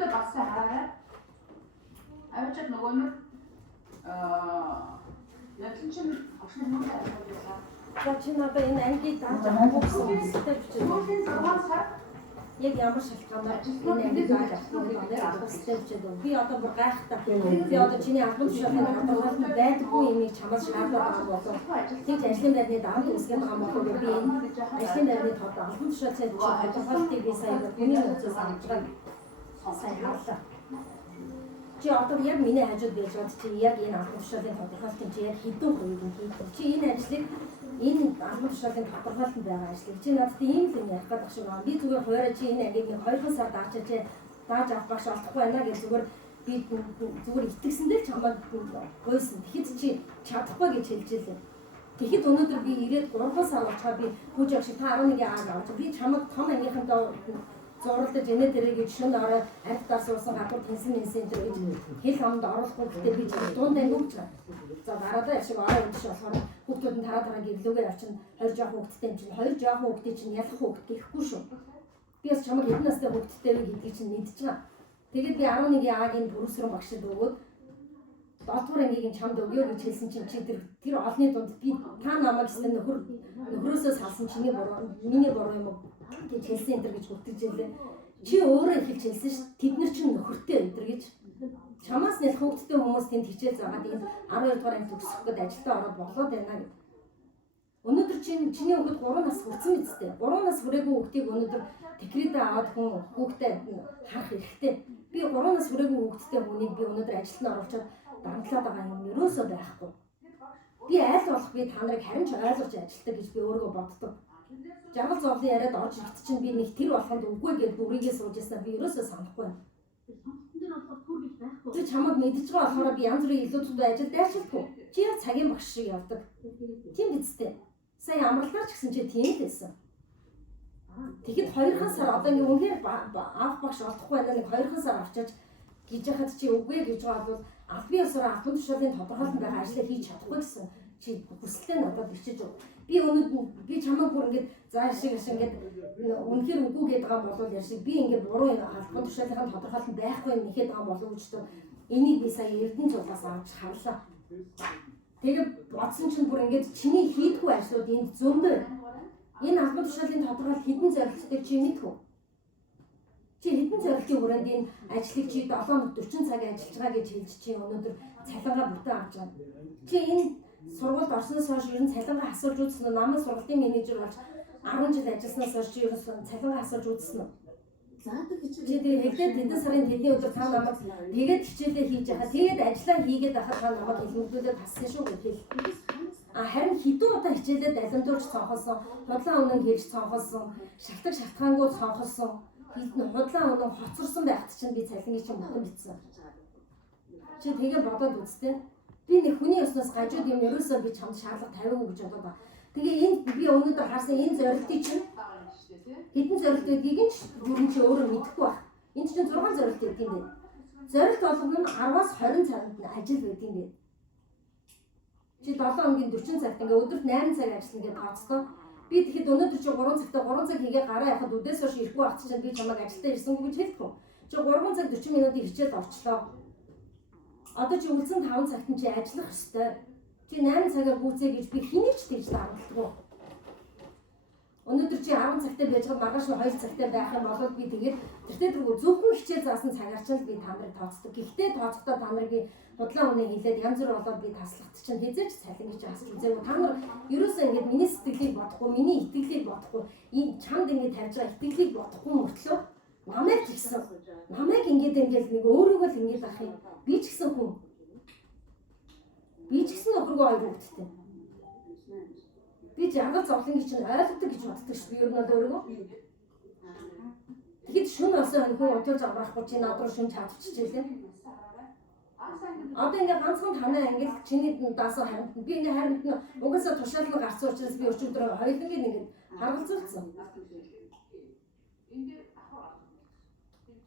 Өнөөдөр бас хараарай. Авчид нөгөө нь ядлан чинь огшин мөнгө аваад байлаа. За чи надад энэ анги дааж авах гэсэн бичиж байна. Яг ямар шалтгаанаар энэ анги дааж авах гэсэн бичиж байна. Би одоо бүр гайхтаа. Би одоо чиний албан тушаалын хамгаалалт байдаггүй юмыг чамаас шаардаад байгаа болов. Тэгж ажлын байрны дарамт үсгэн байгаа болов би энэ ажлын байрны тод албан тушаалын хамгаалалтыг би сая миний нөөцөөс авч байгаа. Сайн харлаа. Чи одоо яг миний хажууд байж бод чи яг энэ албан тушаалын тодорхойлолтын чи яг хэдэн хувийг нь хийх вэ? Чи энэ ажлыг энэ албан тушаалын тодорхойлолтод байгаа ажлыг чи надад ийм л юм ярих гэдэг шиг байна. Би зүгээр хуурай чи энэ ангийг 2 сар даачаач дааж авах багш олдохгүй байна гэж зүгээр би зүгээр итгэсэндээ чамайг гойсон. Тэгэхэд чи чадахгүй гэж хэлж илээ. Тэгэхэд өнөөдөр би ирээд 3 сар болчихоо би хүүж яг шиг та 11 ааг авч би чамайг том ангийнхандаа зурлаж энэ дээрээ гэж шүн ороод амьтдаар суусан гадуур тэнсэн центр гэж хэл хамд оруулахгүй гэдэг би дундаа нүгч байгаа. За дараадаа яг шиг ороо өгч болохоор хүүхдүүд нь тараа гэрлүүгээ явчихна. 2 жоох хүүхдтэй юм чинь 2 жоох хүүхдтэй чинь ялах хүүхд гэхгүй шүү. Би бас чамайг хэдэн настай хүүхдтэй вэ гэдгийг чинь мэдчихэж байгаа. Тэгээд би 11 аагийн бүрсрэн багшид өгөөд доотгор ангийн чамд өгөө гэж хэлсэн чинь чи тэр олны дунд би та намайг гэсэн нөхрөөсөө салсан чиний буруу миний буруу юм уу гэж хэлсэн энэ гэж хөтлөж илээ. Чи өөрөө хэлж хэлсэн ш тэд нар чинь нөхөртэй энэ гэж чамаас нэл хүүхдтэй хүмүүс тэнд хичээл заагаад энэ 12 дугаар анги төгсөх гээд ажилдаа ороод болоод байна гэдэг. Өнөөдөр чиний хүүхэд 3 нас хүрсэн үстэй. 3 нас хүрээгүй хүүхдийг өнөөдөр декретээ аваад хүн хүүхдээ харах хэрэгтэй. Би 3 нас хүрээгүй хүүхдтэй хүнийг би өнөөдөр ажилд нь оруулчаад дарамтлаад байгаа юм ерөөсөө байхгүй. Би айл болох би та нарыг харин ч ойлгож ажилтдаг гэж би өөрийгөө боддог. Жаргал зовлон яриад орж ирт чинь би нэг тэр болоход үгүй гэж бүрийгээ сууж яснаа би ерөөсөө санахгүй байна. Тэр чамайг мэдж байгаа болохоор би янз бүрийн илүүдтэй ажил дайрчилдаггүй. Чи яг цагийн багш шиг явдаг. Тийм бидтэй. Сая амралтаар ч гэсэн чи тийм л байсан. Тэгэхэд 2 сар одоо ингэ үнээр авах багш олдохгүй байна нэг 2 сар авчиж гэж яхад чи үгүй гэж байгаа бол албан ёсоор албан тушаалын тодорхойлолтод байгаа ажлыг хийж чадахгүй гэсэн чи хүсэлтээ надад бичиж өг. Би өнөөдөр би чамайг бүр ингэж зааш шиг ингэж үнэхээр үгүй гэдэг байгаа болов яшиг би ингэ буруу албан тушаалын тодорхойлолтод байхгүй юм нэхэд байгаа болов гэж тоо энийг би сая Эрдэнэ цуглаас авч харлаа. Тэгээд бодсон чинь бүр ингэж чиний хийдгүй ажлууд энд зөндөө. Энэ албан тушаалын тодорхойлолт хэдэн зорилттой чи мэдхүү? Чи хэдэн зорилтын хүрээнд энэ ажлыг чи 7-40 цаг ажиллаж байгаа гэж хэлж чи өнөөдөр цалингаа бүтэн авч байгаа. Чи энэ сургуульд орсноос хойш ер нь цалингаа асууж үзсэн үү? Намайг сургуулийн менежер болж 10 жил ажилласнаас хойш чи ер нь цалингаа асууж үзсэн үү? Чи тэгээд хэдэн тэдэн сарын тэдний өдөр та намайг тэгээд хичээлээ хийж байгаа. Тэгээд ажиллаа хийгээд байхад та намайг хэлмэгдүүлээд тассан шүү гэж хэл. Харин хэдэн удаа хичээлээд алимдуулж цонхолсон, худлаа үнэн хийж цонхолсон, шалтгаан шалтгаангүй цонхолсон, худлаа үнэн хоцорсон байхад чинь би цалингийн чинь бүтэн битсэн. Чи тэгээ бодоод үзтээ. Би нэг хүний өснөөс гажууд юм ерөөсөө би чамд шаардлага тавиагүй гэж бодоод байна. Тэгээ энэ би өнөөдөр харсан энэ зорилтыг чинь хэдэн зорилт гэдгийг нь чи өөрөө мэдэхгүй байх. Энд чинь 6 зорилт гэдэг юм байна. Зорилт болгоно нь 10-аас 20 цагт ажил байдаг юм байна. Чи 7 өдрийн 40 цагт ингээ өдөрт 8 цаг ажиллана гэж тооцдоо. Би тэгэхэд өнөөдөр чи 3 цагтаа 3 цаг хийгээ гараа явахад үдээс хойш ирэхгүй байх чинь би чамайг ажилдаа ирсэнгүй гэж хэлдэг. Чи 3 цаг 40 минутын хичээлд орчлоо. Одоо чи үлдсэн 5 цагт чи ажиллах ёстой. Чи 8 цагаар гүйцээ гэж би хэнийг ч тэгж дарамтлаггүй. Өнөөдөр чи 10 цагтаа байж байгаа маргааш нь 2 цагтаа байх юм бол би тэгээд тэртээ дөрөв зөвхөн хичээл заасан цагаар ч би та нарыг тооцдог. Гэхдээ тооцохдоо та нарыг би худлаа үнэ хэлээд янз бүр болоод би таслахт чинь хизээч цалингийн асууж үзээгүй. Та нар ерөөсөө ингэж миний сэтгэлийг бодохгүй, миний итгэлийг бодохгүй, энэ чамд ингэ тавьж байгаа итгэлийг бодохгүй мөртлөө намайг ч гэсэн намайг ингэж нэг өөрийгөө л ингэж ах юм. Би ч гэсэн хүн. Би ч гэсэн нөхөргөө хоёр хүүхэдтэй. Би жаргал зовлонгийн чинь ойлгодог гэж боддог ш. Би ер нь өөрийгөө. Тэгэхэд шүн осоо хөнхөө удирж авахгүй чи над руу шүн чадчихжээ. Одоо ингээ ганцхан танай ангил чиний даасаа харамт. Би ингээ харамт нь угаасаа тушаалны гарсан учраас би өчигдөр хоёулангийн ингээ харгалзуулсан.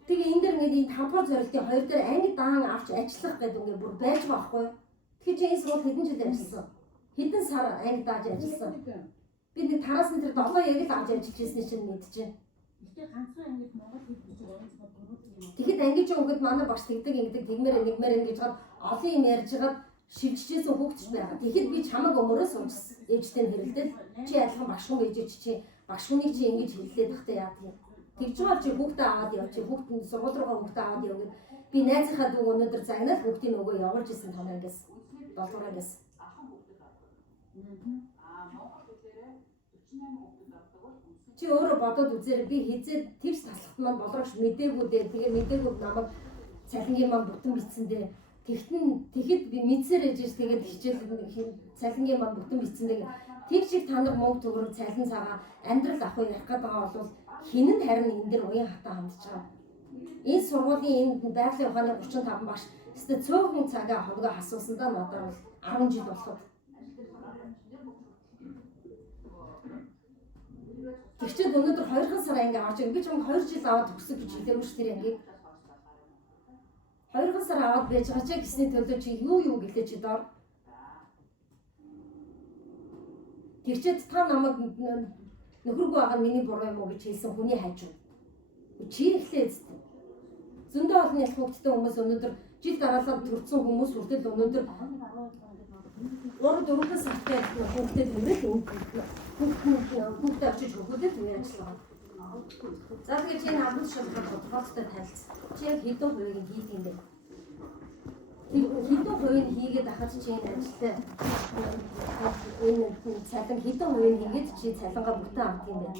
Тэгээ энэ дэр ингээ 5 дугаар зорилтын 2 дээр анги даан авч ажиллах гэдэг ингээ бүр байж байгаа байхгүй. Тэгэхээр чи энэ сургууль хэдэн жил ажилласан? Хэдэн сар анги дааж ажилласан? Би нэг тараас нь тэр 7 яг л авч ажиллаж ирсэн чинь мэдчихэв. Гэхдээ ганцхан ангид Монгол хэд гэж 3 цаг Тэгэхэд ангиж өгөхөд манай багш тэгдэг ингэдэг тэгмээр нэгмээр ингэж гад олон юм ярьж гад шилжчихсэн хүүхдч байгаа. Тэгэхэд би чамаг өмөрөө суужсан. Ээжтэй хэрэлдэл чи адилхан багш хүн гэж чи багш хүнийг чи ингэж хэллээд тахтай яа тийм. Тэгж байгаа чи хүүхдээ аваад яв чи хүүхдэнд сургууль руугаа хүүхдээ аваад яв гэд би найзынхаа дүү өнөөдөр загнаад хүүхдийн нөгөө явуулж исэн тань ангиас 7 дугаар ангиас. Чи өөрөө бодоод үзээрэй би хизээд твс таслахт маань боловч мдэггүй дээ. Тэгээ мдэггүй намайг цалингийн маань бүтэн бичсэн дээ. Тэгэхэд би мэдсээр ээж ш тэгээд хичээл цалингийн маань бүтэн бичсэн дээ. Тэг шиг танах мөнгө төгрөг цалин цагаа амьдрал авах ярих гэдэг байгаа бол хин нь харин энэ дэр уян хатаа хандж байгаа. Энэ сургуулийн энэ байгалийн ухааны 35 багш өстө цөөхөн цагаа хоногоо хасуулсан да надад бол 10 жил болоход. Тэгчээд өнөөдөр 2 сар анги авч би чам 2 жил аваад төгсөв гэж хэлээгүй ш тэр ангийг. 2 сар аваад байж байгаа ч гэсний төлөө чи юу гэлээ чи дор. Тэгчээд та намайг нөхөргүй байгаа миний буруу юм уу гэж хэлсэн хүний хайж уу. Чи ихлээ зү. Зөндөө олон ялах хөвгттэй хүмүүс өнөөдөр жил дараалал төрсэн хүмүүс хүртэл өнөөдөр 3-4 сартай хөвгттэй төрөл хүүхдээ авчиж хөвгүүдэд түр ажиллагаа. За тэгээд чи энэ амт шалгах тодорхойлолттой танилцсан. Чи яг хэдэн хувийг хийх юм бэ? Хэдэн хувийг хийгээд ахад чи энэ ажилтай энэ цалин хэдэн хувийг хийгээд чи цалингаа бүтэн авах юм бэ?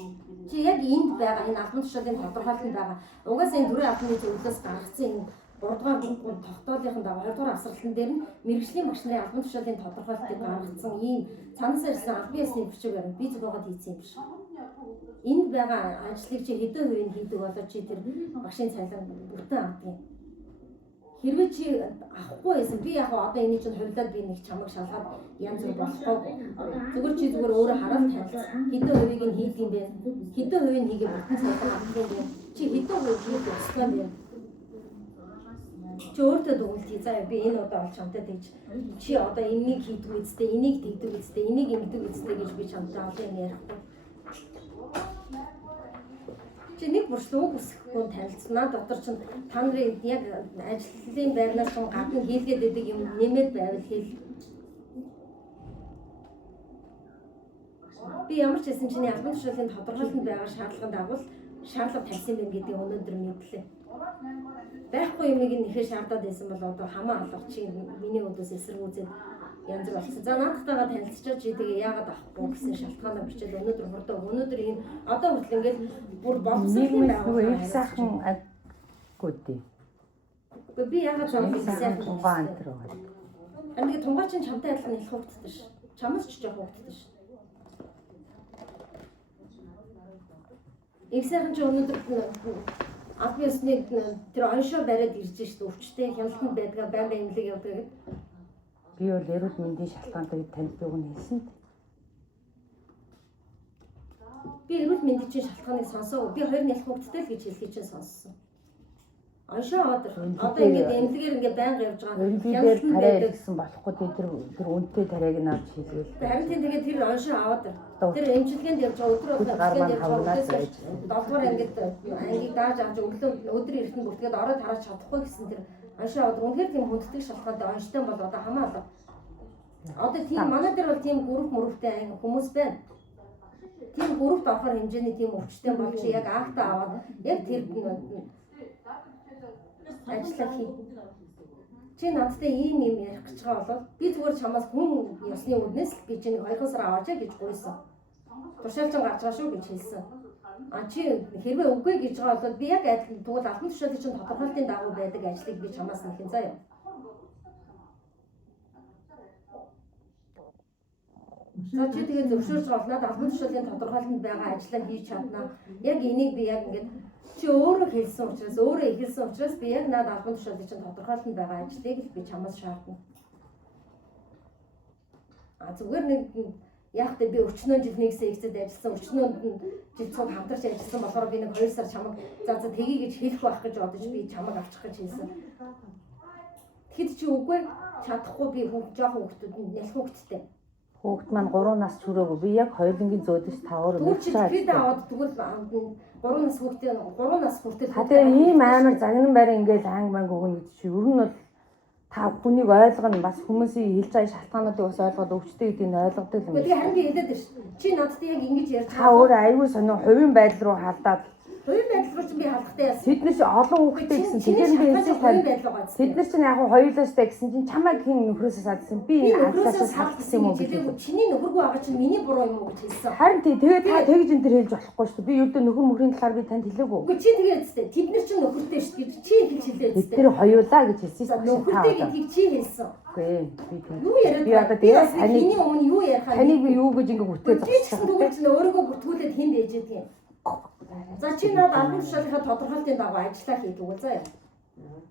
Чи яг энд байгаа энэ албан тушаалын тодорхойлолтод байгаа. Угаасаа энэ төрийн албаны зөвлөлөөс гаргасан энэ 3 дугаар тогтоолын дагуу 2 дугаар авсралтан дээр нь мэрэгжлийн багш нарын албан тушаалын тодорхойлолтыг гаргасан ийм цаанаас ирсэн албан ёсны бичиг баримт би зөвхөн хийсэн юм биш. Энд байгаа ажлыг чи хэдэн хувийг хийдэг болоо чи тэр багшийн цалин бүтэн авдаг юм. Хэрвээ чи авахгүй байсан би яг одоо энэ чинь хувьдаад би нэг чамайг шалгаад янз бүр болохгүй. Зүгээр чи зүгээр өөрөө хараад танилцсан. Хэдэн хувийг нь хийдэг юм бэ? Хэдэн хувийг хийгээ бүтэн цалин авдаг юм бэ? Чи хэдэн хувийг хийх ёстой юм бэ? Чи өөртөө дүгнэлт заа би энэ удаа бол чамтай тэгж чи одоо энийг хийдэг үстэй энийг тэгдэг үстэй энийг ингэдэг үстэй гэж би чамтай одоо юм ярихгүй. Чи нэг буршлууг үсэхгүй танилцсанаа дотор чинь та нарын яг ажлын байрнаас гадна хийлгээд байдаг юм нэмээд байвал хэл. Би ямар ч хэсэн чиний албан тушаалын тодорхойлолтод байгаа шаардлагын дагуу шаардлага тавьсан байх гэдгийг өнөөдөр мэдлээ. Байхгүй юмыг нэхээ шаардаад байсан бол одоо хамаа алга чи миний өдөөс эсэргүүцээд янз бүр болсон. За наадтайгаа танилцчаад чи тэгээ яагаад авахгүй гэсэн шалтгаанаа бичээд өнөөдөр энэ одоо хүртэл ингээд бүр боловсролын байгууллага их сайхан аггүйдээ. Би яагаад жоохон сайхан тунгаан энэ байгаа. Анги тунгаа чинь чамтай адилхан их хөвгтдээ ш. Чамаас ч жоохон хөвгтдээ ш. Их сайхан чи өнөөдөр Апиасны тэр оншоо бариад ирж шүү дээ. Өвчтэй хяналтанд байдгаа байнга имлэг явдаг гэдэг. Би бол эрүүл мэндийн шалтгаантай танилцж өгнө хэлсэн. Би эрүүл мэндийн чинь шалтгааныг сонсоогүй. Би 2 нялх хөвгттэй л гэж хэлхий чинь сонссон. Оншоо аваад одоо ингээд имлэгээр ингээд байнга явж байгаа. Хяналтанд байдаг гэсэн болохгүй тэр үнэтэй тариаг нь авч хийлгээл. Харин тэгээд тэр оншоо аваад тэр эмчилгээнд явж байгаа өдөр гарmaan хавнаас байж 7 дугаар ангид ангийг дааж авч өдөр эртэн бүртгээд ороод хараад чадахгүй гэсэн тэр оншоо аваад үнэхээр тийм хүнддэг шалтгаантай онштой бол одоо хамаалаа. Одоо тийм манай дээр бол тийм мөрөвтэй хүмүүс байна. Тийм группт авахар хэмжээний тийм өвчтэй бол чи яг актаа аваад яг тэр ажиллах хий. Чи надтай ийм юм ярих гэж байгаа бол би зүгээр чамаас хүн ёсны үднэс л би чинь 2 сар аваач гэж гуйсан. Тушаалчин гарч байгаа шүү гэж хэлсэн. Чи хэрвээ үгүй гэж байгаа бол би яг адилхан тэгвэл албан тушаалын чинь тодорхойлолтын дагуу байдаг ажлыг би чамаас нэхэн заяа. За чи тэгээд зөвшөөрж байгаа бол надад албан тушаалын тодорхойлолтод байгаа ажлаа хийж чаднаа. Яг энийг би яг ингээд чи өөрөө хэлсэн учраас өөрөө ихэлсэн учраас би яг надад албан тушаалын чинь тодорхойлолтод байгаа ажлыг л би чамаас шаардна. Зүгээр нэг яг тэ би өчнөө жил нэг секцэд ажилласан өчнөө жил цуг хамтарч ажилласан болохоор би нэг 2 сар чамаг за тгий гэж хэлэх байх гэж бодож би чамаг авчих гэж хэлсэн. Тэгэхэд чи үгүй чадахгүй би жоохон хүүхдүүд нялх хүүхдтэй. Хүүхд маань 3 нас чөрөөгүй. Би яг хоёулангийн зөөдөж 5 Тэгвэл чи тэгээд аваад тэгвэл 3 нас хүртэл хадаа ийм амар загнан байран ингээл анги манг өгнө гэдэг чи ер нь бол та хүнийг ойлгоно бас хүмүүсийн хэлж байгаа шалтгаануудыг бас ойлгоод өвчтэй гэдгийг нь ойлгодог юм. Тэгээ харин би хэлээд ш. Чи надад яг ингэж ярьж Та өөрөө аюул сонио хувийн байдал руу халдаад хувийн байдал руу ч би халахтай яасан. тэд нар чи олон хүүхэдтэй гэсэн тэгэхээр би хэлсэн хувийн байдал байгаа. тэд нар чинь яг хоёулаастай гэсэн чинь чамайг хин нөхрөөсөө садсан би нөхрөөсөө садсан юм уу гэж. Чиний нөхөргүй байгаа чинь миний буруу юм уу гэж хэлсэн. Харин тэгээд та тэгж энэ төр хэлж болохгүй шүү дээ. Би ердөө нөхөр мөхрийн талаар би танд хэлээгүй. Үгүй чи тэгээд үстэй. Тэд нар чинь нөхөртэй шүү дээ. Чи хэлж хэлээ Бид үстэй. тэр хоёулаа гэж хэлсэн шүү дээ. Нөхөртэй гэдгийг чи хэлсэн. Үгүй би тийм. Юу яриад би одоо тэгээд миний өмнө юу ярихаа. таныг би юу гэж ингэ бүтээж чи ч гэсэн тэгвэл чинь өөрийгөө бүртгүүлээд хинд ээжэд юм. За чи надад албан тушаалынхаа тодорхойлтын дагуу ажиллаа хийдэг үү заа.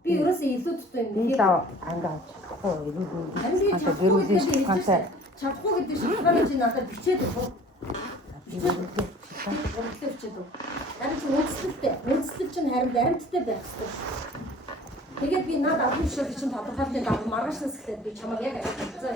Би ерөөсөө илүү дутуу юм. би та анги авч чадахгүй эрүүл гэрүүлийн шалтгаантай чадахгүй гэдэг шалтгааныг чи надад бичээд өгөө. Бичээд өгөө. Харин чи үндэслэлтэй. Үндэслэл чинь харин баримттай байх хэрэгтэй шүү. Тэгээд би надад албан тушаалын чинь тодорхойлтын дагуу маргааш настай би чамайг яг ажиллаж заа.